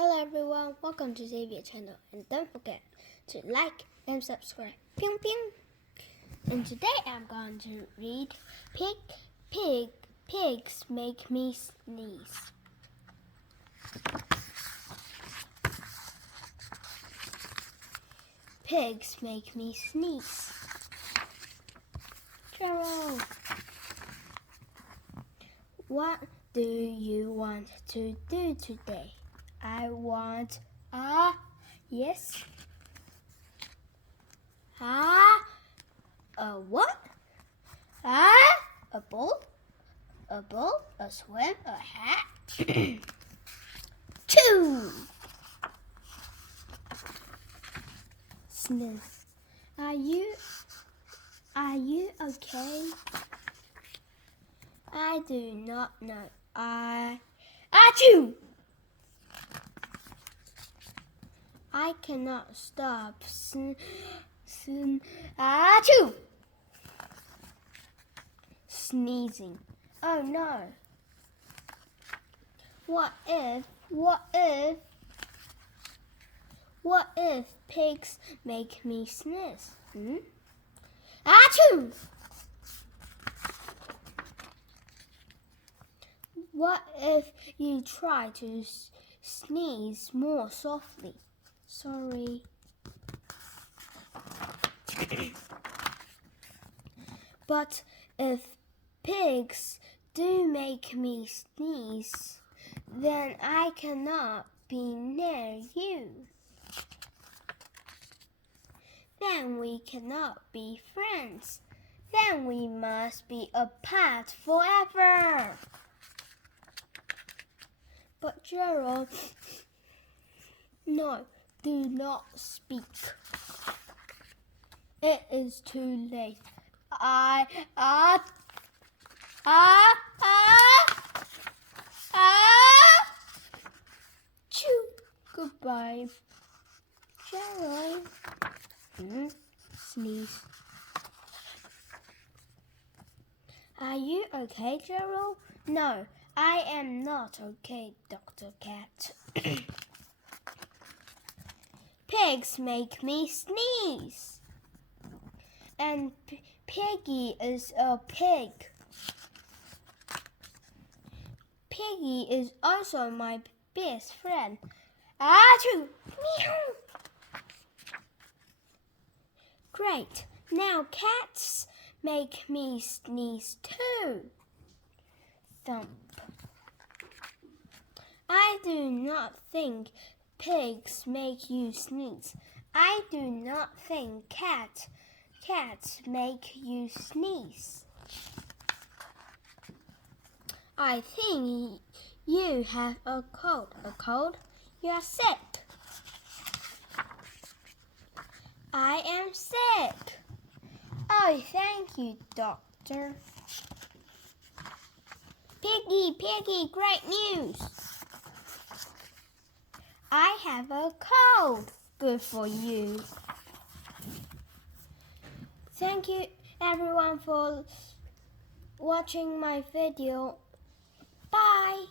Hello everyone, welcome to Xavier's channel, and don't forget to like and subscribe. Ping ping. And today I'm going to read Pigs Make Me Sneeze. Pigs make me sneeze. Gerald, what do you want to do today? I want yes. A what? A ball, a swim, a hat. Choo! Sniff. Are you okay? I do not know. Achoo! I cannot stop sneezing. Oh no. What if pigs make me sneeze? Achoo! What if you try to sneeze more softly? Sorry. But if pigs do make me sneeze, then I cannot be near you. Then we cannot be friends. Then we must be apart forever. But Gerald, no, do not speak. It is too late. Choo. Goodbye, Gerald. Sneeze. Are you okay, Gerald? No, I am not okay, Dr. Cat. Pigs make me sneeze. And Piggy is a pig. Piggy is also my best friend. Achoo! Meow! Great. Now cats make me sneeze too. Thump. I do not think pigs make you sneeze. I do not think cats make you sneeze. I think you have a cold. A cold? You are sick. I am sick. Oh, thank you, doctor. Piggy, great news. I have a cold. Good for you. Thank you everyone for watching my video. Bye.